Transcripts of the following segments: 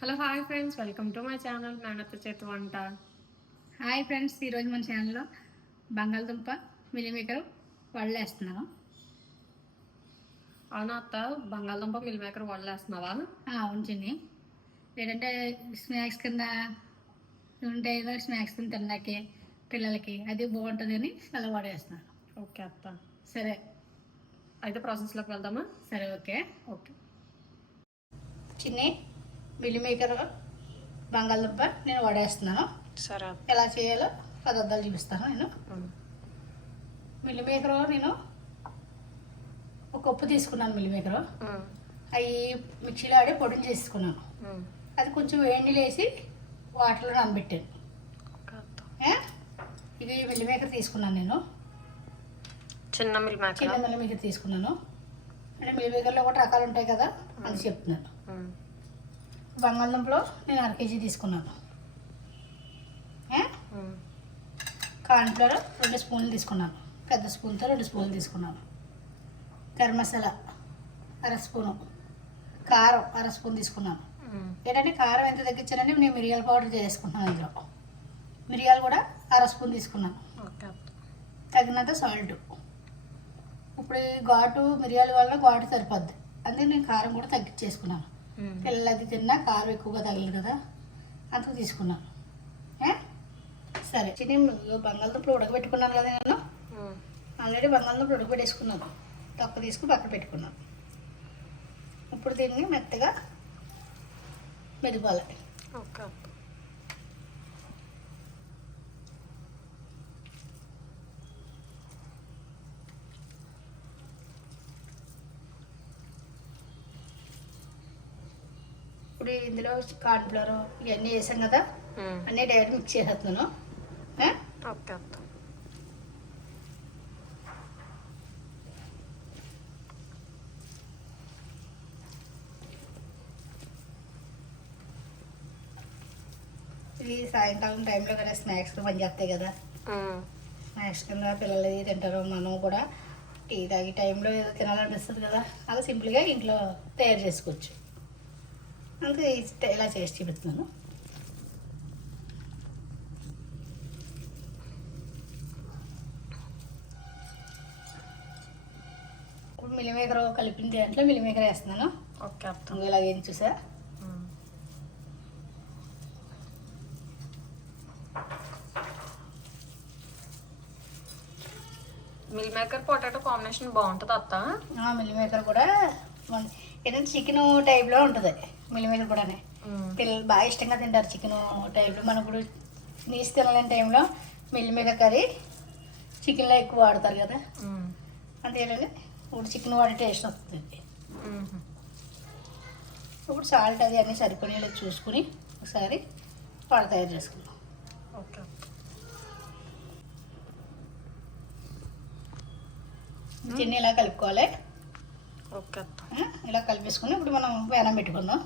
Hello hi friends. Welcome to my channel. మేనత్త చేతి వంట. Hi friends. ఈరోజు మన ఛానల్లో బంగాళదుంప మిల్లిమేకర్ వడలేస్తున్నాను అవునా అత్త? బంగాళదుంప మిల్ మేకర్ వడలేస్తున్నావా ఉంచండి లేదంటే స్నాక్స్ కింద ఉంటాయి కదా స్నాక్స్ కింద తిన్నాకే పిల్లలకి అది బాగుంటుందని అలా వడేస్తున్నాను ఓకే అత్త. సరే. అయితే ప్రాసెస్లోకి వెళ్దామా? సరే ఓకే. ఓకే. చిన్ని మిల్లిమేకర్ బంగాళదుంప నేను వడేస్తున్నాను సరే. ఎలా చేయాలో పదార్థాలు చూపిస్తాను నేను. మిల్లిమేకర్ నేను ఒక కప్పు తీసుకున్నాను మిల్లిమేకర్. అవి మిక్సీలో ఆడి పొడిని చేసుకున్నాను. అది కొంచెం వేడి నీళ్ళు వేసి వాటర్లో నానబెట్టాను. ఏ? ఇది మిల్లిమేకర్ తీసుకున్నాను నేను. చిన్న మిల్ చిన్న మేకర్ మిల్లిమేకర్ తీసుకున్నాను. అంటే మిల్లిమేకర్లో కూడా రకాలు ఉంటాయి కదా అని చెప్తున్నాను. బంగాళదుంపలో నేను అర కేజీ తీసుకున్నాను? కార్న్ఫ్లవర్ రెండు స్పూన్లు తీసుకున్నాను. పెద్ద స్పూన్తో రెండు స్పూన్లు తీసుకున్నాను. గరం మసాలా అర స్పూను. కారం అర స్పూన్ తీసుకున్నాను. ఏంటంటే కారం ఎంత తగ్గించానంటే నేను మిరియాల పౌడర్ చేసుకుంటున్నాను అందులో మిరియాలు కూడా అర స్పూన్ తీసుకున్నాను. తగినంత సాల్ట్. ఇప్పుడు ఈ ఘాటు మిరియాల వల్ల ఘాటు సరిపోద్ది. అందుకే నేను కారం కూడా తగ్గించేసుకున్నాను. పిల్లలు అది తిన్నా కారం ఎక్కువగా తగలదు కదా అంతకు తీసుకున్నాను? సరే. చిన్న బంగాళదుంపలు ఉడకబెట్టుకున్నాను కదా నేను. ఆల్రెడీ బంగాళదుంపలు ఉడకబెట్టేసుకున్నాను. తొక్క తీసుకుని పక్కన పెట్టుకున్నాను. ఇప్పుడు దీన్ని మెత్తగా మెదుపాలి. ఓకే ఇప్పుడు ఇందులో కార్న్ఫ్లవర్ ఇవన్నీ వేసాం కదా అన్నీ డైరెక్ట్ మిక్స్ చేసేస్తున్నాను? ఓకే ఇది సాయంకాలం టైంలో కదా స్నాక్స్ పనిచేస్తాయి కదా. స్నాక్స్ కింద పిల్లలు తింటారు మనం కూడా టీ తాగే టైంలో ఏదో తినాలనిపిస్తుంది కదా. అలా సింపుల్గా ఇంట్లో తయారు చేసుకోవచ్చు. అందుకే ఇలా చేసి చూపిస్తున్నాను. ఇప్పుడు మిల్లిమేకర్ కలిపిన దాంట్లో మిల్లిమేకర్ వేస్తున్నాను. ఓకే ఇంకో ఇలాగ ఏం చూసా? మిల్ మేకర్ పొటాటో కాంబినేషన్ బాగుంటుంది అత్త. మిల్లిమేకర్ కూడా మన- ఏదైనా చికెన్ టైప్లో ఉంటుంది. మిల్లిమేకర్ కూడానే. పిల్లలు బాగా ఇష్టంగా తింటారు చికెన్ టైప్లో. మనం ఇప్పుడు నీసు తినలేని టైంలో మిల్లిమేకర్ కర్రీ చికెన్లో ఎక్కువ వాడతారు కదా. అంతేనండి ఇప్పుడు చికెన్ వాడే టేస్ట్ వస్తుంది. ఇప్పుడు సాల్ట్ అది అన్నీ సరిపోయేలా చూసుకుని ఒకసారి పాడ తయారు చేసుకుందాం. ఓకే. చిన్న ఇలా కలుపుకోవాలి? ఓకే ఇలా కలిపేసుకుని ఇప్పుడు మనం వేనం పెట్టుకుందాం.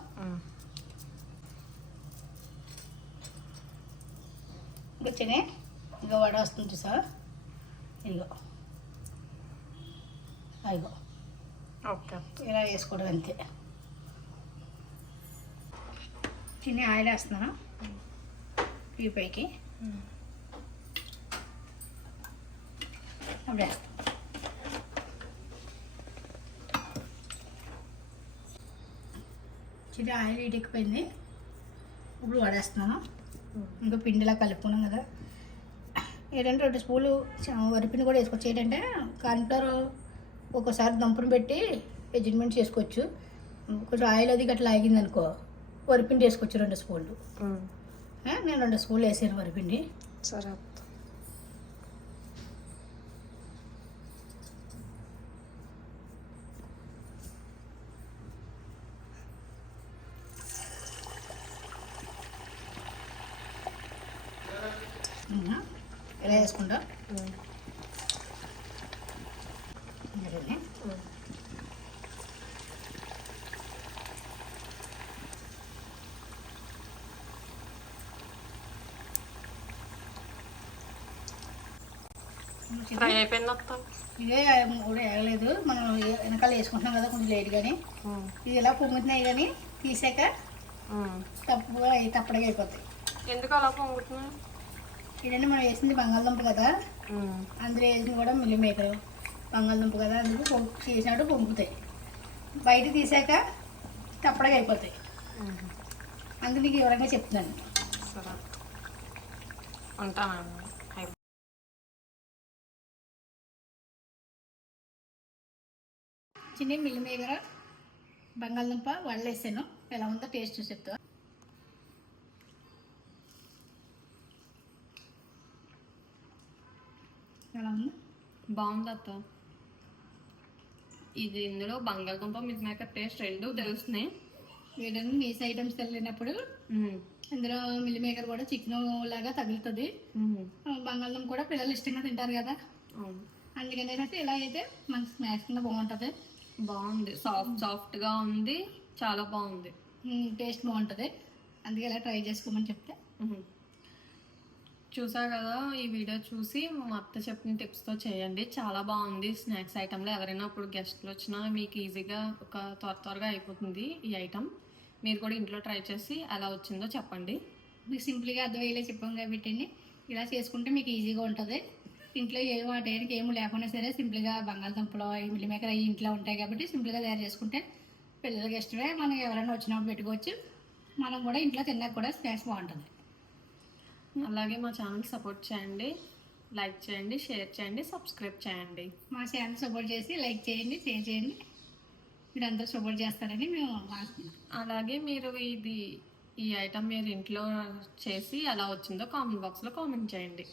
చిన్న ఇంకా వడ వస్తుంది చూసా ఇదిగో. అదిగో. ఓకే ఇలా వేసుకోవడం అంతే. చిన్న ఆయిల్ వేస్తున్నాను. ఈ పైకి. అప్పుడు చిన్న ఆయిల్ ఇటుకుపోయింది ఇప్పుడు వడేస్తున్నాను. ఇంకా పిండిలా కలుపుకున్నాం కదా. ఏంటంటే రెండు స్పూన్లు వరిపిండి కూడా వేసుకోవచ్చు. ఏంటంటే కాన్ఫ్లవర్ ఒక్కోసారి దంపును పెట్టి అడ్జస్ట్మెంట్ చేసుకోవచ్చు. కొంచెం ఆయిల్ అది గట్లా ఆగింది అనుకో వరిపిండి వేసుకోవచ్చు రెండు స్పూన్లు. నేను రెండు స్పూన్లు వేసాను వరిపిండి సరే అత్త ఉన్నా. ఇలా వేసుకుంటా. ఫ్రై అయిపోయింది ఇదే మూడు వేయలేదు. మనం వెనకాల వేసుకుంటున్నాం కదా కొంచెం లేట్ కానీ ఇది ఇలా పొమ్ముతున్నాయి కానీ తీసాక కూడా అయితే అప్పటికే అయిపోతాయి. ఎందుకు అలా పొంగుతున్నాయి? ఇదండి మనం వేసింది బంగాళదుంప కదా. అందులో వేసింది కూడా మిల్లి మేకర్ బంగాళదుంప కదా అందుకు పొంగు చేసినట్టు పొంగుతాయి. బయట తీసాక తప్పడగా అయిపోతాయి. అందుకు నీకు వివరంగా చెప్తున్నాను. సరే. చిన్న మిల్లి మేకర్ బంగాళదుంప వడలు వేసాను ఎలా ఉందో టేస్ట్ చూసి చెప్తా ఎలా ఉంది? బాగుంది అత్త ఇది ఇందులో బంగాళదుంప మిల్ మేకర్ టేస్ట్ రెండు తెలుస్తున్నాయి. ఏదైనా నీస్ ఐటమ్స్ వెళ్ళినప్పుడు ఇందులో మిల్లి మేకర్ కూడా చికెన్ లాగా తగులుతుంది. బంగాళదుంప కూడా పిల్లలు ఇష్టంగా తింటారు కదా. అందుకని ఏంటంటే ఇలా అయితే మనకి స్నాక్స్ కింద బాగుంటుంది. బాగుంది. సాఫ్ట్ సాఫ్ట్గా ఉంది. చాలా బాగుంది. టేస్ట్ బాగుంటుంది. అందుకే ఇలా ట్రై చేసుకోమని చెప్తే. చూసా కదా ఈ వీడియో చూసి మా అత్త చెప్పిన టిప్స్తో చేయండి. చాలా బాగుంది. స్నాక్స్ ఐటెంలో ఎవరైనా ఇప్పుడు గెస్ట్లు వచ్చినా మీకు ఈజీగా ఒక త్వర త్వరగా అయిపోతుంది ఈ ఐటెం మీరు కూడా ఇంట్లో ట్రై చేసి ఎలా వచ్చిందో చెప్పండి. మీకు సింపుల్గా అర్థమయ్యేలా చెప్పాం కాబట్టి ఇలా చేసుకుంటే మీకు ఈజీగా ఉంటుంది. ఇంట్లో ఏ వాటేనికి ఏమి లేకుండా సరే సింపుల్గా బంగాళదుంపలు మిల్లి మేకర్ అవి ఇంట్లో ఉంటాయి కాబట్టి సింపుల్గా తయారు చేసుకుంటే పిల్లలకి ఇష్టమే మనం ఎవరైనా వచ్చినప్పుడు పెట్టుకోవచ్చు. మనం కూడా ఇంట్లో తిన్నాక కూడా స్నాక్స్ బాగుంటుంది. అలాగే మా ఛానల్ సపోర్ట్ చేయండి లైక్ చేయండి షేర్ చేయండి సబ్స్క్రైబ్ చేయండి. మా ఛానల్ సపోర్ట్ చేసి లైక్ చేయండి షేర్ చేయండి. మీరు అందరూ సపోర్ట్ చేస్తారని మేము అలాగే మీరు ఇది ఈ ఐటమ్ మీరు ఇంట్లో చేసి ఎలా వచ్చిందో కామెంట్ బాక్స్లో కామెంట్ చేయండి.